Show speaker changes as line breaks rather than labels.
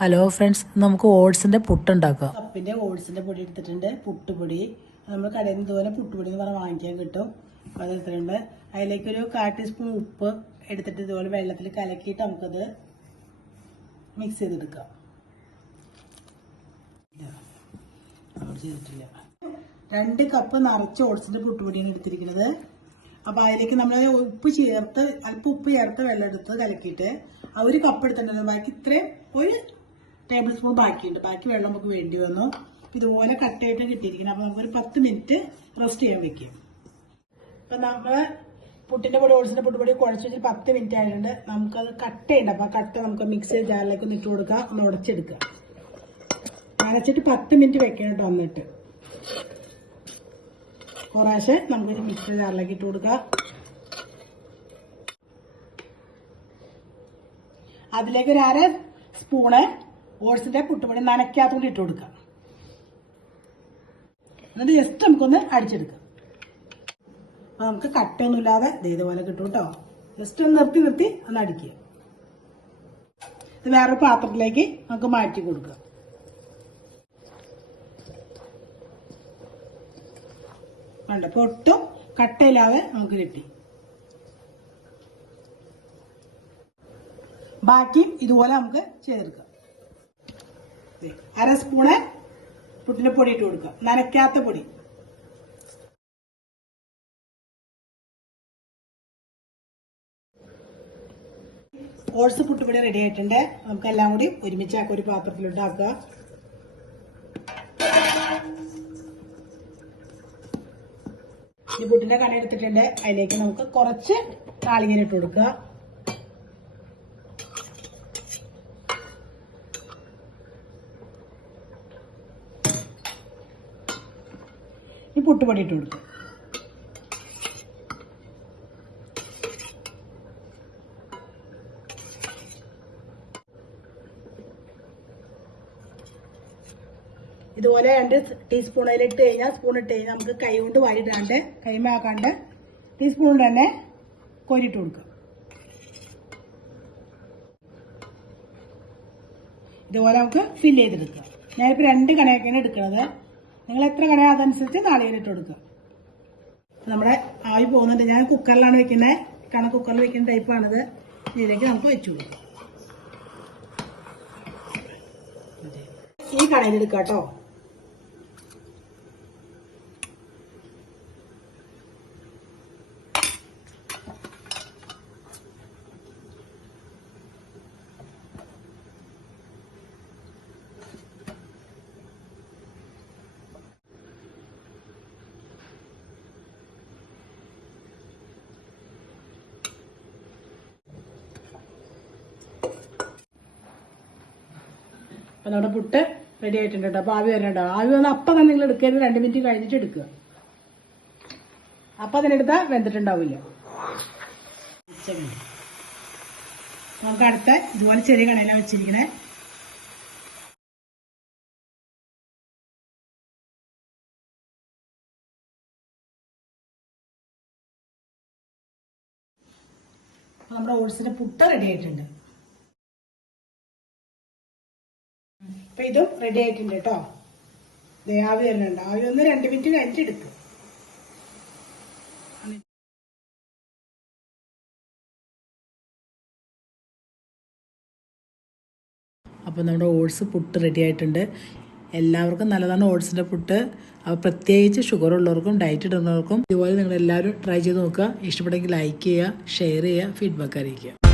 Hello friends നമുക്ക് ഓട്സിന്റെ പുട്ടുണ്ടാക്കാം.
കപ്പിന്റെ ഓട്സിന്റെ പൊടി എടുത്തിട്ടുണ്ട്. പുട്ടുപൊടി. നമ്മൾ കടയിൽ നിന്ന് ഇതുപോലെ പുട്ടുപൊടി എന്ന് പറഞ്ഞാൽ വാങ്ങിക്കാൻ കിട്ടും. അത് എടുത്തിട്ടുണ്ട്. അതിലേക്ക് ഒരു കാ ടീസ്പൂൺ ഉപ്പ് എടുത്തിട്ട് ഇതുപോലെ വെള്ളത്തിൽ കലക്കിയിട്ട് നമുക്കത് മിക്സ് ചെയ്തെടുക്കാം. രണ്ട് കപ്പ് നിറച്ച് ഓട്സിന്റെ പുട്ടുപൊടിയാണ് എടുത്തിരിക്കുന്നത്. അപ്പൊ അതിലേക്ക് നമ്മൾ ഉപ്പ് ചേർത്ത് അല്പം ഉപ്പ് ചേർത്ത് വെള്ളം എടുത്ത് കലക്കിയിട്ട് ആ ഒരു കപ്പ് എടുത്തിട്ടുണ്ടല്ലോ. ബാക്കി ഇത്രയും ഒരു ടേബിൾ സ്പൂൺ ബാക്കിയുണ്ട്. ബാക്കി വെള്ളം നമുക്ക് വേണ്ടി വന്നു. ഇതുപോലെ കട്ടയായിട്ട് കിട്ടിയിരിക്കണം അപ്പൊ നമുക്കൊരു പത്ത് മിനിറ്റ് റെസ്റ്റ് ചെയ്യാൻ വെക്കാം. അപ്പൊ നമ്മൾ പുട്ടിന്റെ പൊടി ഓട്സിന്റെ പുട്ടുപൊടി കുഴച്ച് വെച്ചിട്ട് പത്ത് മിനിറ്റ് ആയിട്ടുണ്ട് നമുക്കത് കട്ടയുണ്ട് അപ്പൊ കട്ട നമുക്ക് മിക്സ് ജാറിലേക്ക് ഒന്ന് ഇട്ട് കൊടുക്കുക ഒന്ന് ഉടച്ചെടുക്കുക അരച്ചിട്ട് പത്ത് മിനിറ്റ് വെക്കണം കേട്ടോ വന്നിട്ട് കുറേശ്ശെ നമുക്കൊരു മിക്സർ ജാറിലേക്ക് ഇട്ട് കൊടുക്കുക അതിലേക്ക് ഒരു അര സ്പൂണ് ഓട്സിന്റെ പുട്ടുപൊടി നനയ്ക്കാത്തോണ്ട് ഇട്ട് കൊടുക്കുക എന്നിട്ട് ജസ്റ്റ് നമുക്കൊന്ന് അടിച്ചെടുക്കാം. അപ്പൊ നമുക്ക് കട്ടയൊന്നുമില്ലാതെ ഇതുപോലെ കിട്ടും കേട്ടോ ജസ്റ്റ് ഒന്ന് നിർത്തി നിർത്തി ഒന്ന് അടിക്കുക ഇത് വേറൊരു പാത്രത്തിലേക്ക് നമുക്ക് മാറ്റി കൊടുക്കുക വേണ്ട പൊട്ടും ഒട്ടും കട്ടയില്ലാതെ നമുക്ക് കിട്ടി. ബാക്കിയും ഇതുപോലെ നമുക്ക് ചേർക്കാം. അര സ്പൂണ് പുട്ടിന്റെ പൊടി ഇട്ട് കൊടുക്കുക. നനയ്ക്കാത്ത പൊടി. ഓട്സ് പുട്ടുപൊടി റെഡി ആയിട്ടുണ്ട്. നമുക്ക് എല്ലാം കൂടി ഒരുമിച്ചാക്കുക ഒരു പാത്രത്തിലിട്ടാക്കുക ഈ പുട്ടിന്റെ കണ എടുത്തിട്ടുണ്ട്. അതിലേക്ക് നമുക്ക് കുറച്ച് കാളിങ്ങനെ ഇട്ട് കൊടുക്കുക. ഈ പുട്ടുപൊടി ഇട്ട് കൊടുക്കുക ഇതുപോലെ രണ്ട് ടീസ്പൂൺ അതിൽ ഇട്ട് കഴിഞ്ഞാൽ സ്പൂൺ ഇട്ട് കഴിഞ്ഞാൽ നമുക്ക് കൈ കൊണ്ട് വാരിടാണ്ട് കൈമാക്കാണ്ട് ടീസ്പൂൺ തന്നെ കോരിട്ട് കൊടുക്കുക ഇതുപോലെ നമുക്ക് ഫില്ല് ചെയ്തെടുക്കുക ഞാനിപ്പോൾ രണ്ട് കണയൊക്കെയാണ് എടുക്കുന്നത് നിങ്ങൾ എത്ര കടയോ അതനുസരിച്ച് ഇട്ട് കൊടുക്കുക. നമ്മുടെ ആവി പോകുന്നുണ്ട്. ഞാൻ കുക്കറിലാണ് വെക്കുന്നത്. കാരണം കുക്കറിൽ വെക്കുന്ന ടൈപ്പാണിത് ഇതിലേക്ക് നമുക്ക് വെച്ചു കൊടുക്കാം. ഈ കടയിലെടുക്കാം കേട്ടോ. അപ്പൊ നമ്മുടെ പുട്ട് റെഡി ആയിട്ടുണ്ട് കേട്ടോ അപ്പൊ ആവി വരണ്ട ആവി വന്ന് അപ്പം തന്നെ നിങ്ങൾ എടുക്കരുത്. രണ്ട് മിനിറ്റ് കഴിഞ്ഞിട്ട് എടുക്കുക. അപ്പം അതിനെടുത്താൽ വെന്തിട്ടുണ്ടാവില്ല. നമുക്ക് അടുത്ത ഇതുപോലെ ചെറിയ കടയിലാണ് വെച്ചിരിക്കണേ. നമ്മുടെ ഓട്സിന്റെ പുട്ട് റെഡി ആയിട്ടുണ്ട്. അപ്പൊ ഇതും റെഡി ആയിട്ടുണ്ട് കേട്ടോ ദയാവി തന്നെ ഉണ്ട് ആവി ഒന്ന് രണ്ട് മിനിറ്റ് കഴിഞ്ഞിട്ട് എടുക്കുക
അപ്പോൾ നമ്മുടെ ഓട്സ് പുട്ട് റെഡി ആയിട്ടുണ്ട്. എല്ലാവർക്കും നല്ലതാണ് ഓട്സിന്റെ പുട്ട്. അപ്പോൾ പ്രത്യേകിച്ച് ഷുഗർ ഉള്ളവർക്കും ഡയറ്റ് ഇടുന്നവർക്കും ഇതുപോലെ നിങ്ങൾ എല്ലാവരും ട്രൈ ചെയ്ത് നോക്കുക. ഇഷ്ടപ്പെട്ടെങ്കിൽ ലൈക്ക് ചെയ്യുക ഷെയർ ചെയ്യുക ഫീഡ്ബാക്ക് അറിയിക്കുക.